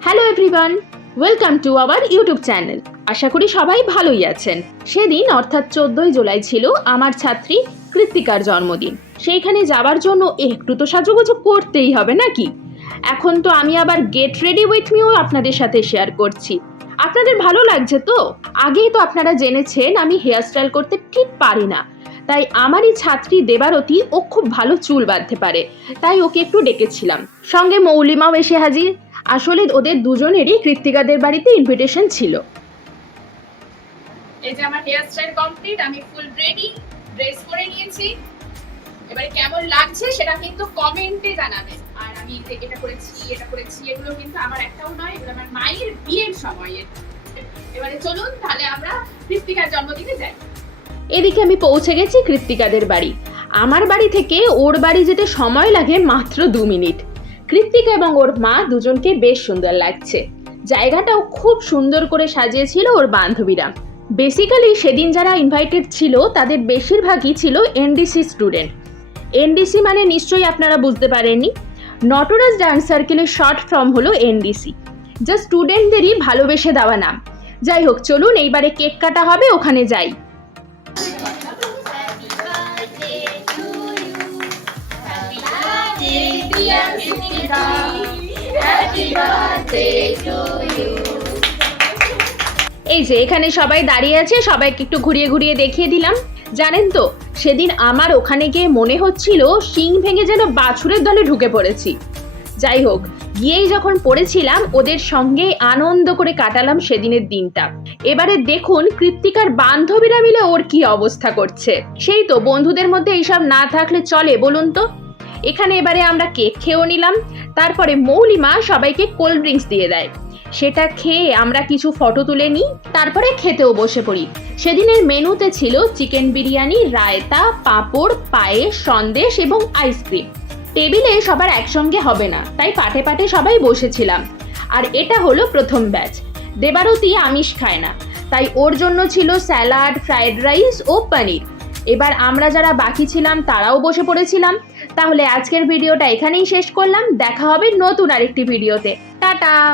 Hello everyone welcome to our YouTube channel আশা করি সবাই ভালোই আছেন। সেদিন, অর্থাৎ চোদ্দই জুলাই ছিল আমার ছাত্রী কৃত্তিকার জন্মদিন। সেইখানে যাবার জন্য একটু তো সাজুগুজু করতেই হবে নাকি? এখন তো আমি আবার গেট রেডি উইথ মিও আপনাদের সাথে শেয়ার করছি। আপনাদের ভালো লাগছে তো? আগেই তো আপনারা জেনেছেন আমি হেয়ার স্টাইল করতে ঠিক পারি না। তাই আমারই ছাত্রী দেবারতী ও খুব ভালো চুল বাঁধতে পারে। তাই ওকে একটু ডেকেছিলাম। সঙ্গে মৌলিমাও এসে হাজির। আসলে ওদের দুজনেরই কৃত্তিকাদের বাড়িতে ইনভিটেশন ছিল। এই যে আমার হেয়ার স্টাইল কমপ্লিট আমি ফুল রেডি ড্রেস করে নিয়েছি। এবারে কেমন লাগছে সেটা কিন্তু কমেন্টে জানাবে। আর আমি এটা করেছি এটা করেছি এগুলো কিন্তু আমার একটাও নয় এগুলো আমার মায়ের বিয়ের সময়ের। এবারে চলুন তাহলে আমরা কৃত্তিকার জন্মদিনে যাই। এদিকে আমি পৌঁছে গেছি কৃত্তিকাদের বাড়ি। আমার বাড়ি থেকে ওর বাড়ি যেতে সময় লাগে মাত্র দু মিনিট। কৃত্তিকা এবং ওর মা দুজনকে বেশ সুন্দর লাগছে। জায়গাটাও খুব সুন্দর করে সাজিয়েছিল ওর বান্ধবীরা। বেসিক্যালি সেদিন যারা ইনভাইটেড ছিল, তাদের বেশিরভাগই ছিল এনডিসি স্টুডেন্ট এনডিসি মানে নিশ্চয়ই আপনারা বুঝতে পারেননি। নটরাজ ডান্স সার্কেলের শর্ট ফর্ম হলো এনডিসি যা স্টুডেন্টদেরই ভালোবেসে দেওয়া নাম। যাই হোক, চলুন এইবারে কেক কাটা হবে, ওখানে যাই। এই যে, এখানে সবাই দাঁড়িয়ে আছে, সবাইকে একটু ঘুরিয়ে ঘুরিয়ে দেখিয়ে দিলাম। জানেন তো, সেদিন আমার ওখানে গিয়ে মনে হচ্ছিল শিং ভেঙে যেন বাছুরের দলে ঢুকে পড়েছি। যাই হোক, গিয়েই যখন পড়েছিলাম, ওদের সঙ্গে আনন্দ করে কাটালাম সেদিনের দিনটা। এবারে দেখুন, কৃত্তিকার বান্ধবীরা মিলে ওর কি অবস্থা করছে। সেই তো, বন্ধুদের মধ্যে এইসব না থাকলে চলে, বলুন তো। এখানে এবারে আমরা কেক খেয়েও নিলাম। তারপরে মৌলিমা সবাইকে কোল্ড ড্রিঙ্কস দিয়ে দেয়। সেটা খেয়ে আমরা কিছু ফটো তুলে নিই, তারপরে খেতেও বসে পড়ি। সেদিনের মেনুতে ছিল চিকেন বিরিয়ানি, রায়তা, পাঁপড়, পায়েস, সন্দেশ এবং আইসক্রিম। টেবিলে সবার একসঙ্গে হবে না, তাই পাটে পাটে সবাই বসেছিলাম। আর এটা হলো প্রথম ব্যাচ। দেবারতী আমিষ খায় না, তাই ওর জন্য ছিল স্যালাড, ফ্রায়েড রাইস ও পনির। এবার আমরা যারা বাকি ছিলাম তারাও বসে পড়েছিলাম। তাহলে আজকের ভিডিওটা এখানেই শেষ করলাম। দেখা হবে নতুন আরেকটি ভিডিওতে। টাটা!